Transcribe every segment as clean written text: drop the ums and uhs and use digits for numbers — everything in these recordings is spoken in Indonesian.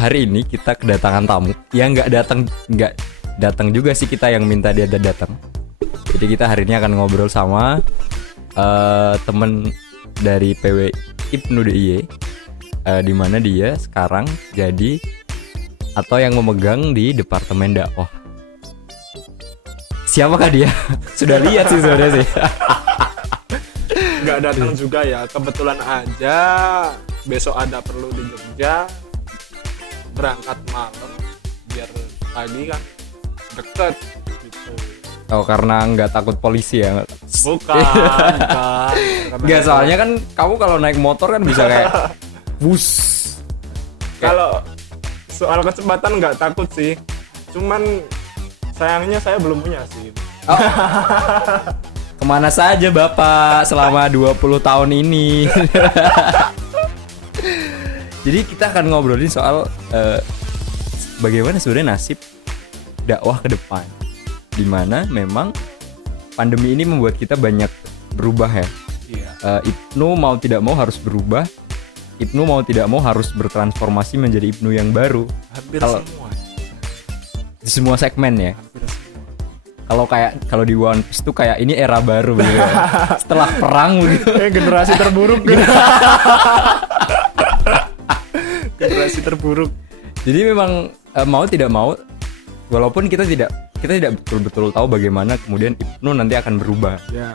hari ini kita kedatangan tamu. Ya nggak datang juga sih, kita yang minta dia datang. Jadi kita hari ini akan ngobrol sama temen dari PW Ibnu DIY, di mana dia sekarang jadi atau yang memegang di Departemen Dakwah. Siapakah dia? Sudah lihat sih sebenarnya sih. Nggak datang juga ya, kebetulan aja besok ada perlu di Jogja, berangkat malam biar pagi kan deket gitu. Oh, karena nggak takut polisi ya? Bukan. Nggak, soalnya kan kamu kalau naik motor kan bisa kayak bus. Kalau soal kecepatan nggak takut sih, cuman sayangnya saya belum punya sih. Oh. Kemana saja Bapak selama 20 tahun ini? Jadi kita akan ngobrolin soal bagaimana sebenarnya nasib dakwah ke depan, dimana memang pandemi ini membuat kita banyak berubah ya. Iya. Ibnu mau tidak mau harus berubah. Ibnu mau tidak mau harus bertransformasi menjadi Ibnu yang baru. Hampir semua. Di semua segmen ya. Hampir semua. Kalau di One Piece tuh kayak ini era baru begitu ya. Setelah perang begitu. Generasi terburuk. Generasi terburuk. Jadi memang mau tidak mau, walaupun kita tidak betul-betul tahu bagaimana kemudian Ibnu nanti akan berubah. Ya.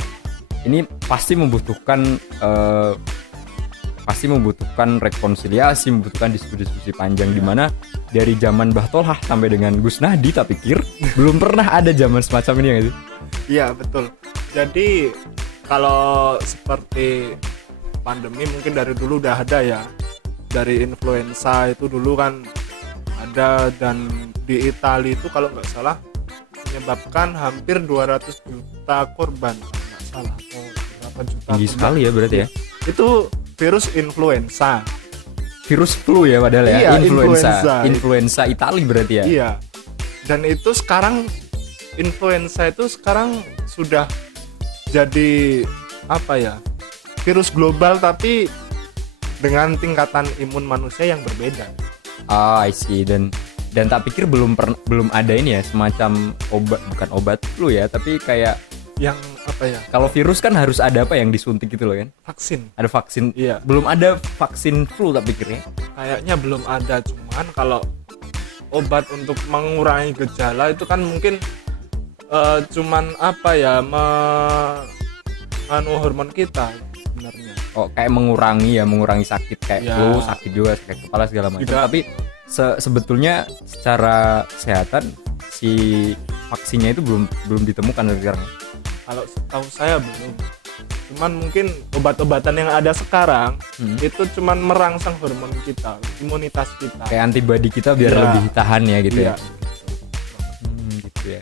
Ini pasti membutuhkan rekonsiliasi, membutuhkan diskusi panjang, di mana dari zaman Mbah Tolhah sampai dengan Gus Nahdi, tak pikir belum pernah ada zaman semacam ini ya sih? Iya betul. Jadi kalau seperti pandemi mungkin dari dulu udah ada ya. Dari influenza itu dulu kan ada, dan di Italia itu kalau nggak salah menyebabkan hampir 200 juta korban, nggak salah, atau berapa juta. Tinggi sekali ya berarti ya. Itu virus influenza. Virus flu ya padahal ya. Iya, Influenza Italia berarti ya. Iya. Dan itu sekarang influenza itu sekarang sudah jadi apa ya? Virus global tapi dengan tingkatan imun manusia yang berbeda. I see. Dan tak pikir belum ada ini ya, semacam bukan obat flu ya, tapi kayak Yang apa ya? kalau virus kan harus ada apa yang disuntik gitu loh kan? Vaksin. Ada vaksin. Iya. Belum ada vaksin flu tak pikirnya. Kayaknya belum ada, cuman kalau obat untuk mengurangi gejala itu kan mungkin cuman apa ya, hormon kita sebenarnya. Oh, kayak mengurangi sakit kayak Ya. flu, sakit juga, sakit kepala segala macam. Juga. Tapi sebetulnya secara kesehatan si vaksinnya itu belum ditemukan dari sekarang. Kalau setahu saya belum. Cuman mungkin obat-obatan yang ada sekarang itu cuman merangsang hormon kita, imunitas kita. Kayak antibodi kita biar Iya. lebih tahan ya gitu Iya. ya. Gitu ya.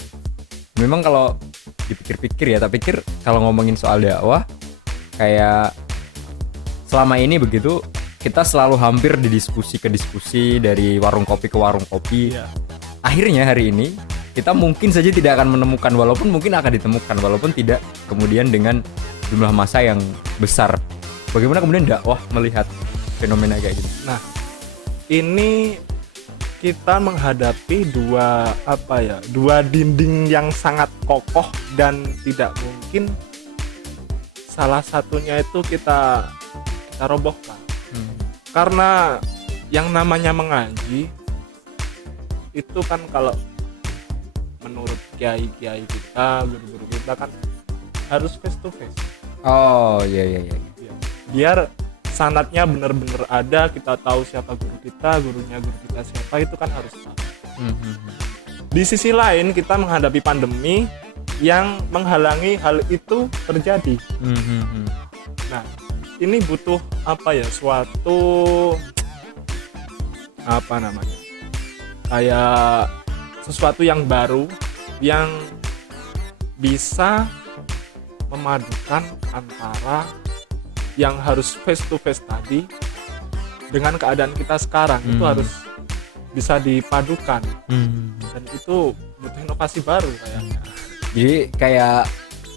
Memang kalau dipikir-pikir ya, tak pikir kalau ngomongin soal dakwah kayak selama ini begitu, kita selalu hampir di diskusi ke diskusi, dari warung kopi ke warung kopi. Iya. Akhirnya hari ini kita mungkin saja tidak akan menemukan, walaupun mungkin akan ditemukan, walaupun tidak kemudian dengan jumlah massa yang besar. Bagaimana kemudian dakwah melihat fenomena kayak gini? Nah, ini kita menghadapi dua dinding yang sangat kokoh, dan tidak mungkin salah satunya itu kita robohkan. Karena yang namanya mengaji itu kan, kalau menurut kiai-kiai kita, guru-guru kita kan harus face to face. Oh iya. Biar sanadnya benar-benar ada, kita tahu siapa guru kita, gurunya guru kita siapa, itu kan harus tahu. Di sisi lain kita menghadapi pandemi yang menghalangi hal itu terjadi. Nah, ini butuh suatu kayak sesuatu yang baru yang bisa memadukan antara yang harus face to face tadi dengan keadaan kita sekarang. Itu harus bisa dipadukan, dan itu butuh inovasi baru kayaknya. Jadi kayak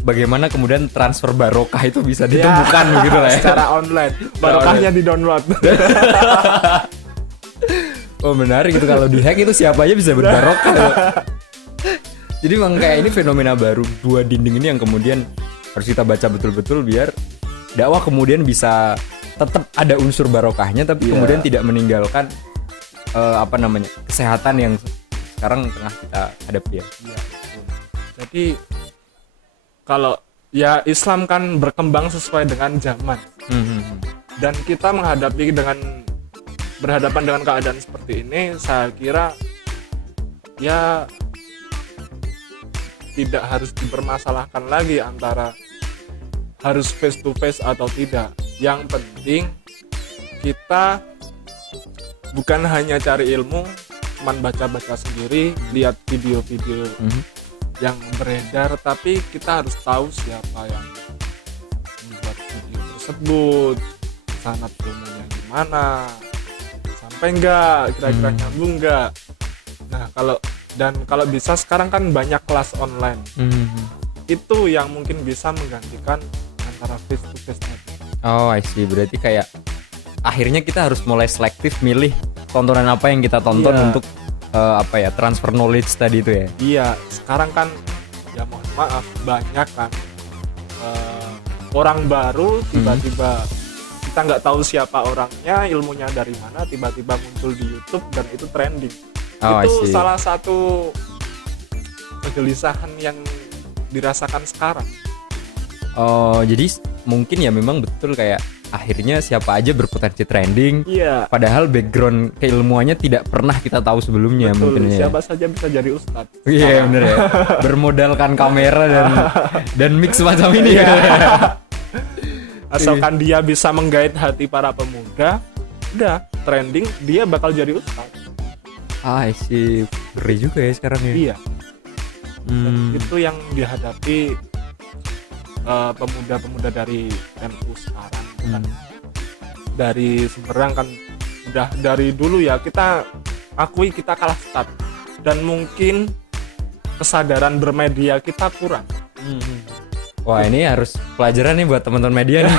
bagaimana kemudian transfer barokah itu bisa ditemukan begitu lah ya. Secara online, barokahnya di download. Oh menarik gitu, kalau di hack itu siapa aja bisa berbarokah loh. Jadi memang kayak ini fenomena baru, 2 dinding ini yang kemudian harus kita baca betul-betul biar dakwah kemudian bisa tetap ada unsur barokahnya, tapi kemudian tidak meninggalkan kesehatan yang sekarang tengah kita hadapi ya. Iya, betul. Jadi kalau ya Islam kan berkembang sesuai dengan zaman. Dan kita berhadapan dengan keadaan seperti ini, saya kira ya tidak harus dipermasalahkan lagi antara harus face to face atau tidak. Yang penting kita bukan hanya cari ilmu, cuman baca-baca sendiri, lihat video-video yang beredar, tapi kita harus tahu siapa yang membuat video tersebut, sanad ilmunya gimana, sampai enggak, kira-kira nyambung enggak. Nah, kalau bisa sekarang kan banyak kelas online. Itu yang mungkin bisa menggantikan antara face to face tadi. Oh, I see. Berarti kayak akhirnya kita harus mulai selektif milih tontonan apa yang kita tonton untuk transfer knowledge tadi itu ya. Iya, sekarang kan ya mohon maaf banyak kan orang baru tiba-tiba kita nggak tahu siapa orangnya, ilmunya dari mana, tiba-tiba muncul di YouTube dan itu trending. Itu salah satu kegelisahan yang dirasakan sekarang. Oh, jadi mungkin ya memang betul kayak akhirnya siapa aja berpotensi trending. Iya. Padahal background keilmuannya tidak pernah kita tahu sebelumnya. Betul, mungkin ya. Siapa saja bisa jadi ustadz. Iya bener ya. Bermodalkan kamera dan mix semacam ini ya. Asalkan dia bisa menggait hati para pemuda, udah trending, dia bakal jadi ustadz. Sih ngeri juga ya sekarang ya. Iya. Itu yang dihadapi pemuda-pemuda dari NU sekarang kan. Dari Seberang kan udah dari dulu ya kita akui kita kalah start, dan mungkin kesadaran bermedia kita kurang. Wah, ini harus pelajaran nih buat teman-teman media nih.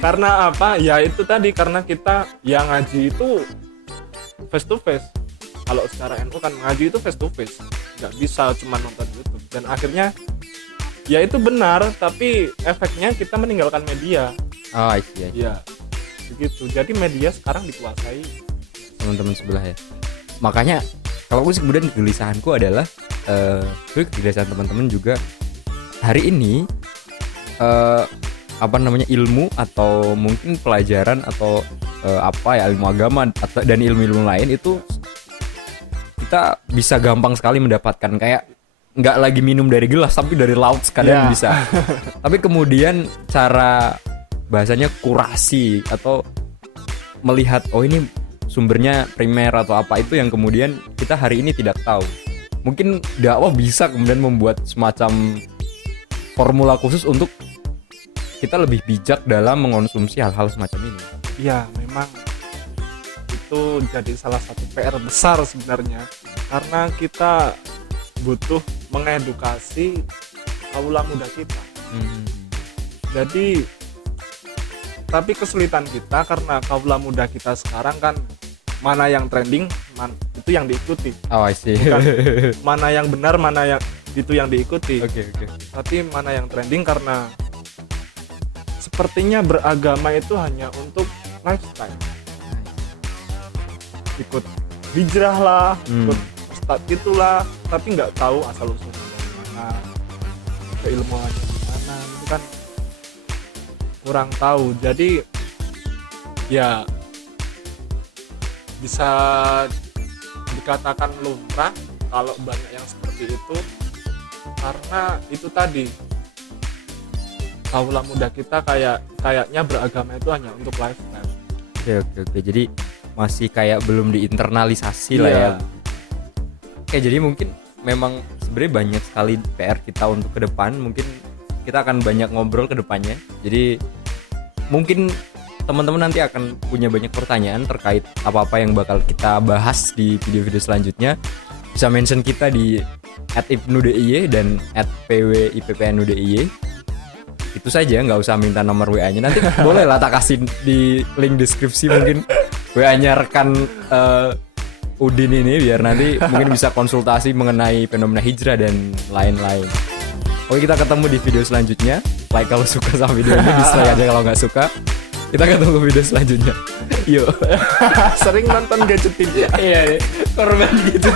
Karena apa? Ya itu tadi, karena kita yang ngaji itu face to face. Kalau secara NU kan ngaji itu face to face, nggak bisa cuma nonton YouTube. Dan akhirnya ya itu benar, tapi efeknya kita meninggalkan media. Oh iya. Ya begitu. Jadi media sekarang dikuasai teman-teman sebelah ya. Makanya kalau aku kemudian kegelisahanku adalah kegelisahan teman-teman juga hari ini ilmu atau mungkin pelajaran atau ilmu agama atau dan ilmu-ilmu lain itu kita bisa gampang sekali mendapatkan, kayak nggak lagi minum dari gelas tapi dari laut sekalian bisa. Tapi kemudian cara bahasanya kurasi atau melihat ini sumbernya primer atau apa, itu yang kemudian kita hari ini tidak tahu. Mungkin dakwah bisa kemudian membuat semacam formula khusus untuk kita lebih bijak dalam mengonsumsi hal-hal semacam ini. Iya, memang itu jadi salah satu PR besar sebenarnya, karena kita butuh mengedukasi kaula muda kita. Jadi tapi kesulitan kita karena kaula muda kita sekarang kan mana yang trending itu yang diikuti. Oh, I see. Bukan mana yang benar, mana yang itu yang diikuti. Oke. Tapi mana yang trending, karena sepertinya beragama itu hanya untuk lifestyle. Ikut hijrah lah, ikut ustadz itulah, tapi nggak tahu asal usulnya dari mana, keilmuannya gimana, itu kan kurang tahu. Jadi ya bisa dikatakan lumrah kalau banyak yang seperti itu, karena itu tadi kaula muda kita kayaknya beragama itu hanya untuk lifestyle. Oke. Jadi masih kayak belum diinternalisasi lah ya. Oke, jadi mungkin memang sebenarnya banyak sekali PR kita untuk ke depan. Mungkin kita akan banyak ngobrol ke depannya. Jadi mungkin teman-teman nanti akan punya banyak pertanyaan terkait apa-apa yang bakal kita bahas di video-video selanjutnya. Bisa mention kita di @ibnudiy dan @pwippnudiy. Itu saja, nggak usah minta nomor WA-nya. Nanti boleh lah tak kasih di link deskripsi mungkin. WA-nya rekan Udin ini biar nanti mungkin bisa konsultasi mengenai fenomena hijrah dan lain-lain. Oke, kita ketemu di video selanjutnya. Like kalau suka sama video ini, dislike aja kalau nggak suka. Kita ketemu ke video selanjutnya. Yuk. Sering nonton Gadget TV ya? Iya deh, korban gitu.